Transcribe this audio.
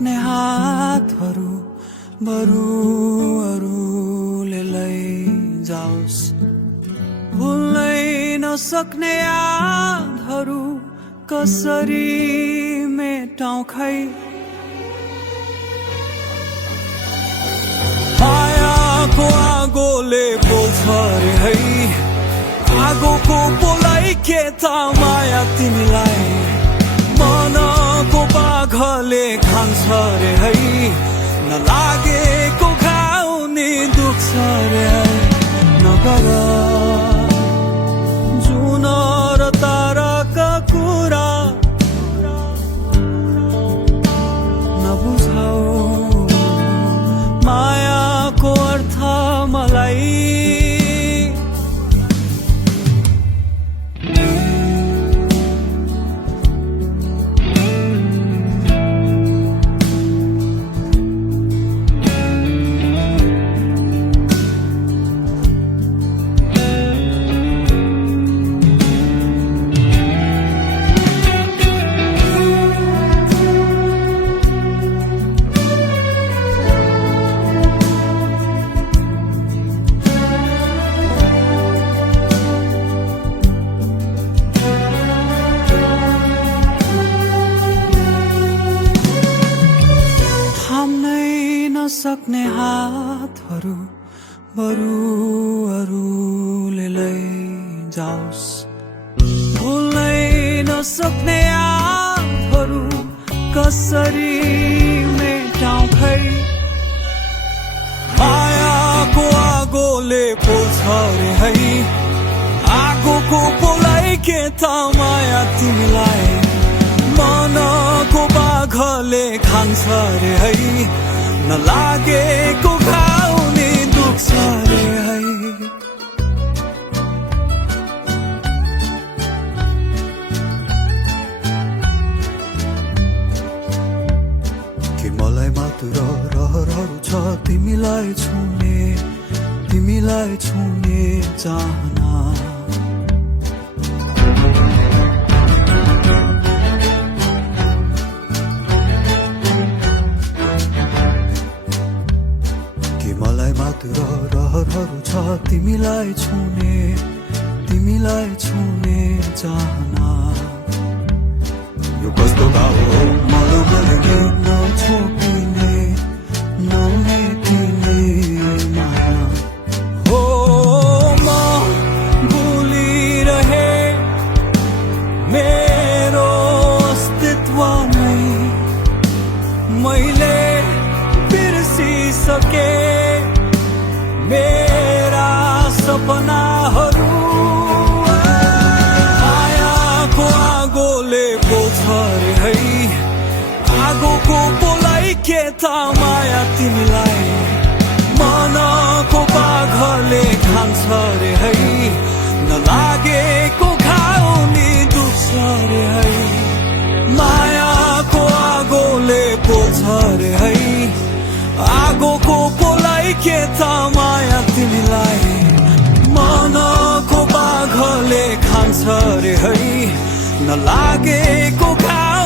सक्ने हातहरू बरु अरूले लैजाओस्, भुल्नै नसक्ने यादहरू कसरी मेटाउँ खै। मायाको आगोले पोल्छ रे है, आगोको पोलाई के त माया तिमीलाई, मनको बाघले खान्छ रे है, नलागेको घाउ नि दुख्छ रे है। नगर जुन र ताराका कुरा नबुझाऊ, मायाको अर्थ मलाई। सक्ने हातहरू बरु अरूले लैजाओस्, भुल्नै नसक्ने यादहरू कसरी मेटाउँ खै। मायाको आगोले पोल्छ रे है, आगोको पोलाई के त माया तिमीलाई, मनको बाघले खान्छ रे है, नलागेको घाउ नि दुख्छ रे है। के मलाई मात्र रहरहरू छ तिमीलाई छुने चाहना, रहरहरू छ तिमीलाई छुने चाहना। यो कस्तो घाउ हो मलमले नछोपिने नमेटिने माया हो। म भुलिरहे मेरो अस्तित्व नै, मैले बिर्सिसके मेरा सपनाहरू। मायाको आगोले पोल्छ रे है, आगोको पोलाई के त माया तिमीलाई, मनको बाघले खान्छ रे है, नलागेको घाउ नि दुख्छ रे है। मायाको आगोले पोल्छ रे है, आगोको पोलाई के त माया तिमीलाई, मनको बाघले खान्छ रे है, नलागेको घाउ